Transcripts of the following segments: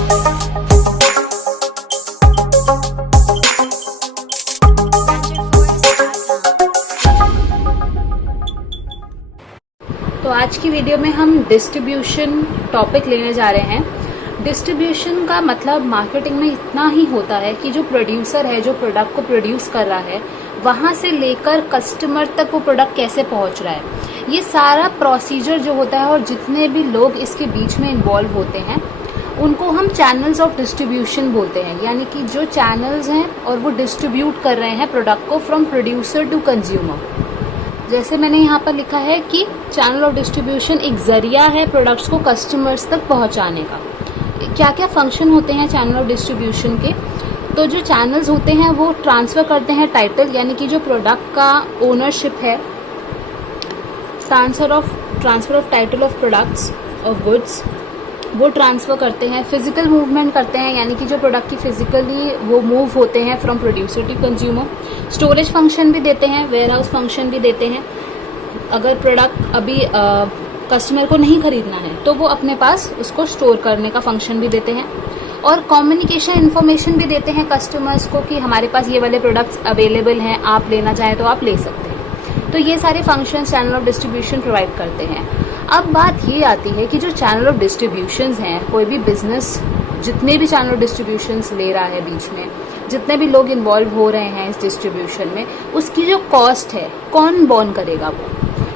तो आज की वीडियो में हम डिस्ट्रीब्यूशन टॉपिक लेने जा रहे हैं। डिस्ट्रीब्यूशन का मतलब मार्केटिंग में इतना ही होता है कि जो प्रोड्यूसर है, जो प्रोडक्ट को प्रोड्यूस कर रहा है, वहाँ से लेकर कस्टमर तक वो प्रोडक्ट कैसे पहुँच रहा है, ये सारा प्रोसीजर जो होता है और जितने भी लोग इसके बीच में इन्वॉल्व होते हैं उनको हम चैनल्स ऑफ डिस्ट्रीब्यूशन बोलते हैं। यानी कि जो चैनल्स हैं और वो डिस्ट्रीब्यूट कर रहे हैं प्रोडक्ट को फ्रॉम प्रोड्यूसर टू कंज्यूमर। जैसे मैंने यहाँ पर लिखा है कि चैनल ऑफ डिस्ट्रीब्यूशन एक जरिया है प्रोडक्ट्स को कस्टमर्स तक पहुँचाने का। क्या क्या फंक्शन होते हैं चैनल ऑफ डिस्ट्रीब्यूशन के? तो जो चैनल्स होते हैं वो ट्रांसफ़र करते हैं टाइटल, यानी कि जो प्रोडक्ट का ओनरशिप है, transfer of title of products of goods, वो ट्रांसफ़र करते हैं। फिजिकल मूवमेंट करते हैं, यानी कि जो प्रोडक्ट की फिजिकली वो मूव होते हैं from producer to consumer. Storage function भी देते हैं, वेयर हाउस फंक्शन भी देते हैं। अगर प्रोडक्ट अभी कस्टमर को नहीं खरीदना है तो वो अपने पास उसको स्टोर करने का फंक्शन भी देते हैं। और कम्युनिकेशन इन्फॉर्मेशन भी देते हैं कस्टमर्स को कि हमारे पास ये वाले प्रोडक्ट्स अवेलेबल हैं, आप लेना चाहें तो आप ले सकते हैं। तो ये सारे function channel of distribution provide करते हैं। अब बात ये आती है कि जो चैनल ऑफ डिस्ट्रीब्यूशंस हैं, कोई भी बिजनेस जितने भी चैनल ऑफ डिस्ट्रीब्यूशंस ले रहा है, बीच में जितने भी लोग इन्वॉल्व हो रहे हैं इस डिस्ट्रीब्यूशन में, उसकी जो कॉस्ट है कौन बॉर्न करेगा वो?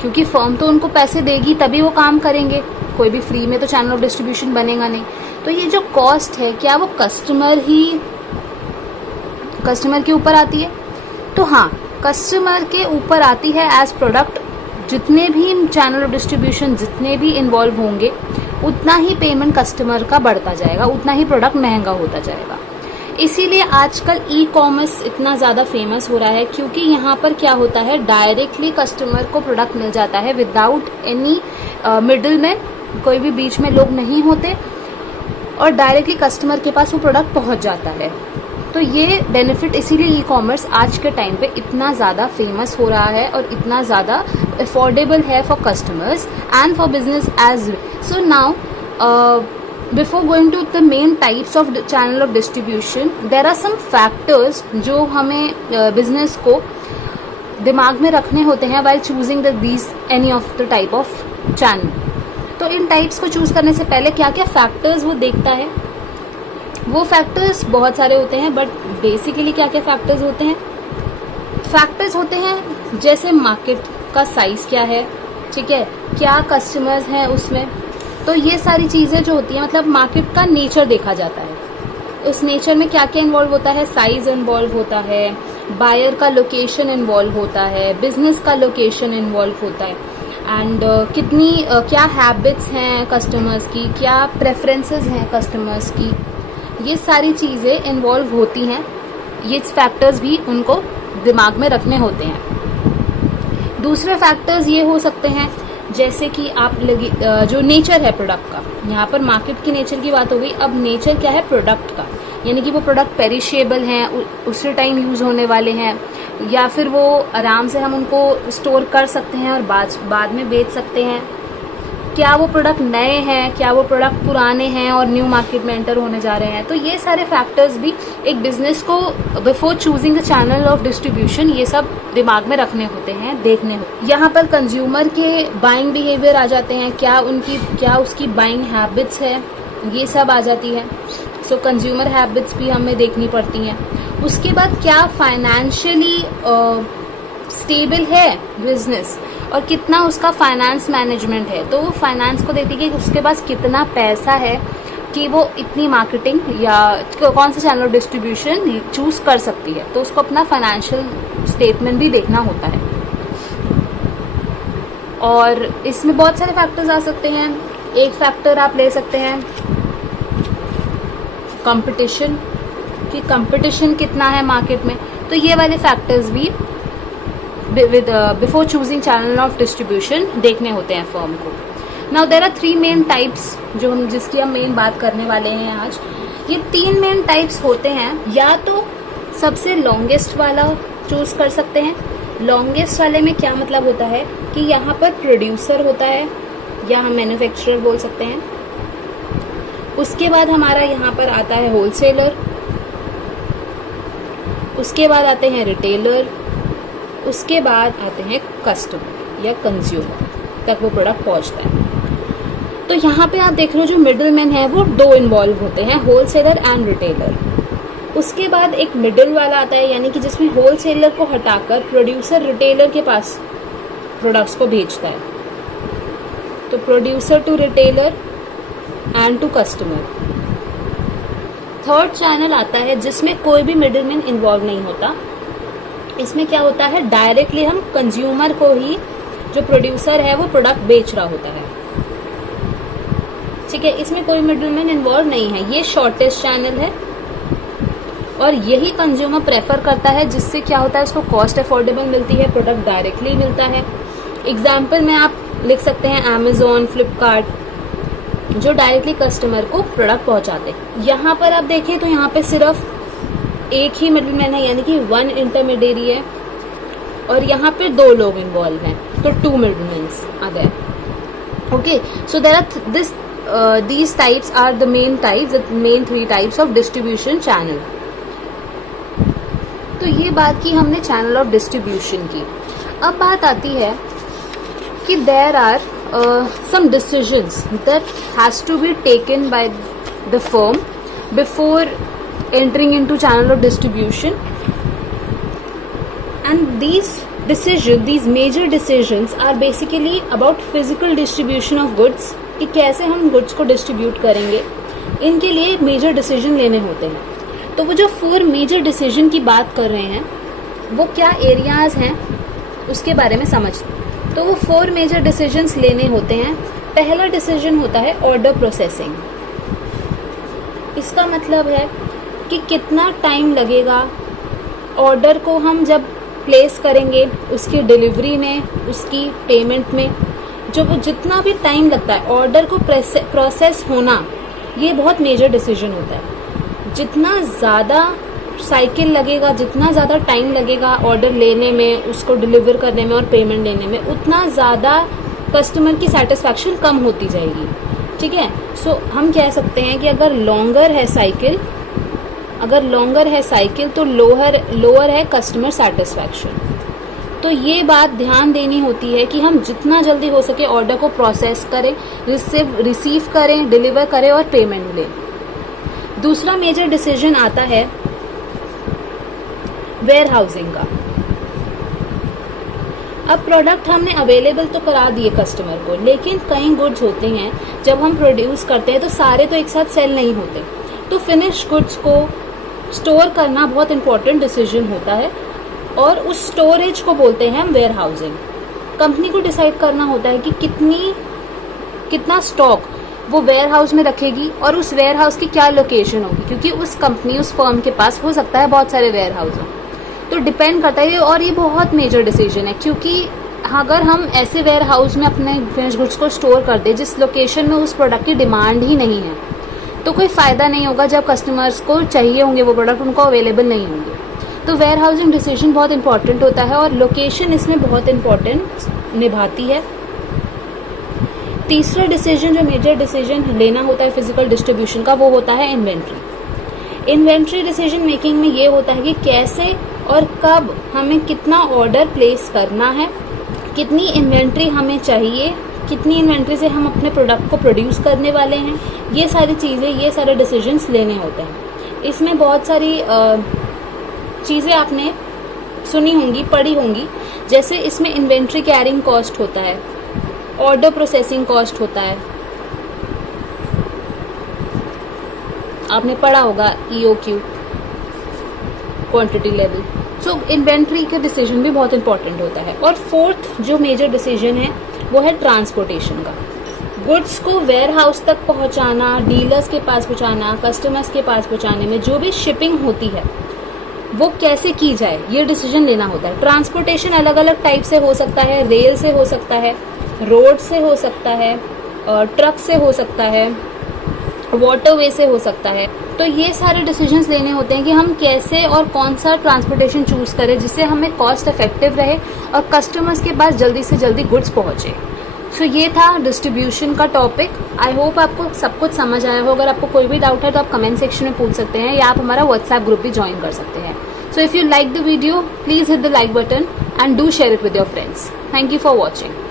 क्योंकि फर्म तो उनको पैसे देगी तभी वो काम करेंगे, कोई भी फ्री में तो चैनल ऑफ डिस्ट्रीब्यूशन बनेगा नहीं। तो ये जो कॉस्ट है क्या वो कस्टमर के ऊपर आती है? तो हाँ, कस्टमर के ऊपर आती है एज प्रोडक्ट। जितने भी चैनल ऑफ डिस्ट्रीब्यूशन जितने भी इन्वॉल्व होंगे उतना ही पेमेंट कस्टमर का बढ़ता जाएगा, उतना ही प्रोडक्ट महंगा होता जाएगा। इसीलिए आजकल ई कॉमर्स इतना ज़्यादा फेमस हो रहा है, क्योंकि यहाँ पर क्या होता है, डायरेक्टली कस्टमर को प्रोडक्ट मिल जाता है विदाउट एनी मिडलमैन, कोई भी बीच में लोग नहीं होते और डायरेक्टली कस्टमर के पास वो प्रोडक्ट पहुँच जाता है। तो ये बेनिफिट इसीलिए ई कॉमर्स आज के टाइम पे इतना ज़्यादा फेमस हो रहा है और इतना ज़्यादा अफोर्डेबल है for customers and for business as well. So now before going to the main types of channel of distribution, there are some factors जो हमें business को दिमाग में रखने होते हैं while choosing any of the type of channel। तो इन types को चूज करने से पहले क्या क्या फैक्टर्स वो देखता है? वो फैक्टर्स बहुत सारे होते हैं, बट बेसिकली क्या क्या फैक्टर्स होते हैं? फैक्टर्स होते हैं जैसे मार्केट का साइज क्या है, ठीक है, क्या कस्टमर्स हैं उसमें। तो ये सारी चीज़ें जो होती हैं, मतलब मार्केट का नेचर देखा जाता है। उस नेचर में क्या क्या इन्वॉल्व होता है? साइज इन्वॉल्व होता है, बायर का लोकेशन इन्वॉल्व होता है, बिजनेस का लोकेशन इन्वॉल्व होता है, एंड क्या हैबिट्स हैं कस्टमर्स की, क्या प्रेफरेंसेस हैं कस्टमर्स की, ये सारी चीज़ें इन्वॉल्व होती हैं। ये फैक्टर्स भी उनको दिमाग में रखने होते हैं। दूसरे फैक्टर्स ये हो सकते हैं जैसे कि जो नेचर है प्रोडक्ट का, यहाँ पर मार्केट के नेचर की बात हो गई। अब नेचर क्या है प्रोडक्ट का, यानी कि वो प्रोडक्ट पेरिशेबल हैं, उसी टाइम यूज़ होने वाले हैं, या फिर वो आराम से हम उनको स्टोर कर सकते हैं और बाद में बेच सकते हैं। क्या वो प्रोडक्ट नए हैं, क्या वो प्रोडक्ट पुराने हैं और न्यू मार्केट में एंटर होने जा रहे हैं। तो ये सारे फैक्टर्स भी एक बिजनेस को before choosing the channel of distribution ये सब दिमाग में रखने होते हैं, देखने होते हैं। यहाँ पर कंज्यूमर के बाइंग बिहेवियर आ जाते हैं, क्या उसकी बाइंग हैबिट्स है, ये सब आ जाती है। सो कंज्यूमर हैबिट्स भी हमें देखनी पड़ती हैं। उसके बाद क्या फाइनेंशियली स्टेबल है बिजनेस और कितना उसका फाइनेंस मैनेजमेंट है। तो वो फाइनेंस को देखती है कि उसके पास कितना पैसा है कि वो इतनी मार्केटिंग या कौन सा चैनल ऑफ डिस्ट्रीब्यूशन चूज कर सकती है। तो उसको अपना फाइनेंशियल स्टेटमेंट भी देखना होता है। और इसमें बहुत सारे फैक्टर्स आ सकते हैं। एक फैक्टर आप ले सकते हैं कंपटीशन, कि कंपटीशन कितना है मार्केट में। तो ये वाले फैक्टर्स भी before choosing channel of distribution देखने होते हैं फर्म को। Now there are 3 main types जिसकी हम मेन बात करने वाले हैं आज। ये 3 मेन टाइप्स होते हैं। या तो सबसे लॉन्गेस्ट वाला चूज कर सकते हैं। लॉन्गेस्ट वाले में क्या मतलब होता है कि यहाँ पर प्रोड्यूसर होता है या हम मैन्युफैक्चरर बोल सकते हैं। उसके बाद हमारा यहाँ पर आता है होलसेलर, उसके बाद आते हैं रिटेलर, उसके बाद आते हैं कस्टमर या कंज्यूमर तक वो प्रोडक्ट पहुँचता है। तो यहाँ पे आप देख लो जो मिडिल मैन है वो दो इन्वॉल्व होते हैं, होलसेलर एंड रिटेलर। उसके बाद एक मिडिल वाला आता है, यानी कि जिसमें होलसेलर को हटाकर प्रोड्यूसर रिटेलर के पास प्रोडक्ट्स को भेजता है। तो producer to retailer and to customer. Third channel आता है जिसमें कोई भी मिडिलमैन इन्वॉल्व नहीं होता। इसमें क्या होता है, डायरेक्टली हम कंज्यूमर को ही, जो प्रोड्यूसर है वो प्रोडक्ट बेच रहा होता है। ठीक है, इसमें कोई मिडिलमैन इन्वॉल्व नहीं है। ये शॉर्टेस्ट चैनल है और यही कंज्यूमर प्रेफर करता है, जिससे क्या होता है उसको कॉस्ट अफोर्डेबल मिलती है, प्रोडक्ट डायरेक्टली मिलता है। एग्जाम्पल में आप लिख सकते हैं अमेजोन, फ्लिपकार्ट, जो डायरेक्टली कस्टमर को प्रोडक्ट पहुंचाते हैं। यहाँ पर आप देखें तो यहाँ पे सिर्फ एक ही मिडिलमैन है, यानी कि वन इंटरमीडिएरी है, और यहाँ पे दो लोग इन्वॉल्व हैं, तो टू मिडिलमैन्स आ गए। Okay, so there are these types are the main three types of distribution channel. तो ये बात की हमने चैनल ऑफ डिस्ट्रीब्यूशन की। अब बात आती है कि there are some decisions that has to be taken by the firm before entering into channel of distribution, and these major decisions are basically about physical distribution of goods, कि कैसे हम goods को डिस्ट्रीब्यूट करेंगे, इनके लिए major decision लेने होते हैं। तो वो जो 4 मेजर डिसीजन की बात कर रहे हैं वो क्या एरियाज हैं उसके बारे में समझते हैं। तो वो 4 मेजर डिसीजंस लेने होते हैं। पहला डिसीजन होता है ऑर्डर प्रोसेसिंग। इसका मतलब है कि कितना टाइम लगेगा ऑर्डर को हम जब प्लेस करेंगे, उसकी डिलीवरी में, उसकी पेमेंट में, जो वो जितना भी टाइम लगता है ऑर्डर को प्रोसेस होना, ये बहुत मेजर डिसीजन होता है। जितना ज़्यादा साइकिल लगेगा, जितना ज़्यादा टाइम लगेगा ऑर्डर लेने में, उसको डिलीवर करने में और पेमेंट लेने में, उतना ज़्यादा कस्टमर की सेटिस्फैक्शन कम होती जाएगी। ठीक है, सो हम कह सकते हैं कि अगर लॉन्गर है साइकिल तो लोअर है कस्टमर सेटिस्फैक्शन। तो ये बात ध्यान देनी होती है कि हम जितना जल्दी हो सके ऑर्डर को प्रोसेस करें, रिसीव करें, डिलीवर करें और पेमेंट लें। दूसरा मेजर डिसीजन आता है वेयर हाउसिंग का। अब प्रोडक्ट हमने अवेलेबल तो करा दिए कस्टमर को, लेकिन कई गुड्स होते हैं जब हम प्रोड्यूस करते हैं तो सारे तो एक साथ सेल नहीं होते, तो फिनिश गुड्स को स्टोर करना बहुत इंपॉर्टेंट डिसीजन होता है, और उस स्टोरेज को बोलते हैं हम वेयर हाउसिंग। कंपनी को डिसाइड करना होता है कि कितना स्टॉक वो वेयर हाउस में रखेगी और उस वेयर हाउस की क्या लोकेशन होगी, क्योंकि उस फर्म के पास हो सकता है बहुत सारे वेयर हाउस हो, तो डिपेंड करता है। और ये बहुत मेजर डिसीजन है, क्योंकि अगर हम ऐसे वेयर हाउस में अपने फिनिश गुड्स को स्टोर कर दे जिस लोकेशन में उस प्रोडक्ट की डिमांड ही नहीं है, तो कोई फ़ायदा नहीं होगा। जब कस्टमर्स को चाहिए होंगे वो प्रोडक्ट, उनको अवेलेबल नहीं होंगे। तो वेयर हाउसिंग डिसीजन बहुत इंपॉर्टेंट होता है और लोकेशन इसमें बहुत इंपॉर्टेंट निभाती है। तीसरा डिसीजन जो मेजर डिसीजन लेना होता है फिजिकल डिस्ट्रीब्यूशन का, वो होता है इन्वेंट्री। इन्वेंट्री डिसीजन मेकिंग में ये होता है कि कैसे और कब हमें कितना ऑर्डर प्लेस करना है, कितनी इन्वेंट्री हमें चाहिए, कितनी इन्वेंट्री से हम अपने प्रोडक्ट को प्रोड्यूस करने वाले हैं, ये सारी चीज़ें, ये सारे डिसीजंस लेने होते हैं। इसमें बहुत सारी चीज़ें आपने सुनी होंगी, पढ़ी होंगी, जैसे इसमें इन्वेंट्री कैरिंग कॉस्ट होता है, ऑर्डर प्रोसेसिंग कॉस्ट होता है, आपने पढ़ा होगा EOQ, क्वांटिटी लेवल। सो इन्वेंट्री का डिसीजन भी बहुत इंपॉर्टेंट होता है। और फोर्थ जो मेजर डिसीजन है वो है ट्रांसपोर्टेशन का। गुड्स को वेयर हाउस तक पहुंचाना, डीलर्स के पास पहुंचाना, कस्टमर्स के पास पहुंचाने में जो भी शिपिंग होती है वो कैसे की जाए, ये डिसीजन लेना होता है। ट्रांसपोर्टेशन अलग अलग टाइप से हो सकता है, रेल से हो सकता है, रोड से हो सकता है, ट्रक से हो सकता है, वाटरवे से हो सकता है। तो ये सारे डिसीजंस लेने होते हैं कि हम कैसे और कौन सा ट्रांसपोर्टेशन चूज करें जिससे हमें कॉस्ट इफेक्टिव रहे और कस्टमर्स के पास जल्दी से जल्दी गुड्स पहुंचे। सो ये था डिस्ट्रीब्यूशन का टॉपिक। आई होप आपको सब कुछ समझ आया हो। अगर आपको कोई भी डाउट है तो आप कमेंट सेक्शन में पूछ सकते हैं या आप हमारा व्हाट्सएप ग्रुप भी ज्वाइन कर सकते हैं। So if you like the video, please hit the like button and do share it with your friends. Thank you for watching.